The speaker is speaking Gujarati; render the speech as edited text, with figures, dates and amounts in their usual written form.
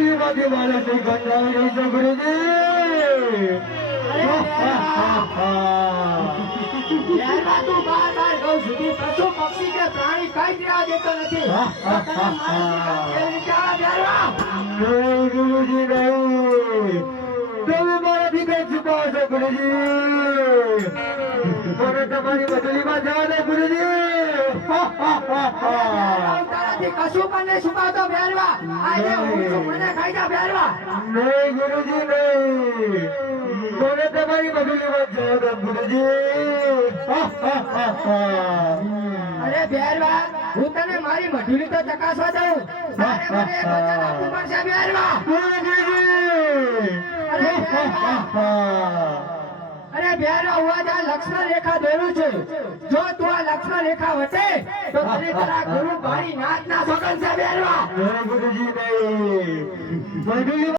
મધુલીમાંથી મારા કોઈ ગંધાવી નહીં છે ગુરુજી. યાર તું બાર બાર કહું છું તું પશુ પક્ષી કે પ્રાણી કઈ જવા દેતો નથી. નહીં ગુરુજી નહીં. તમે મારાથી કઈ છુપાવો છો ગુરુજી. મને તમારી મધુલીમાં જવા દે ગુરુજી. તારાથી કશું પણ નહીં છુપાવતો બેરવા. આજે હું છું મને ખાઈ જા બેરવા. નહીં ગુરુજી નહીં. મને તમારી મધુલીમાં જવા દે ગુરુજી. અરે બેરવા હું તને મારી મજૂરી તો ચકાસવા દઉં. તારે મને એક વચન આપવું પડશે બેરવા. અરે બેરવા. અરે બેરવા હું આજ આ લક્ષ્મણ રેખા દોરું છું. જો તું આ લક્ષ્મણ રેખા વટે તો તને તારા ગુરુ ભારી નાથના સોગંદ છે બેરવા. ગુરુજી નહીં. મધુલી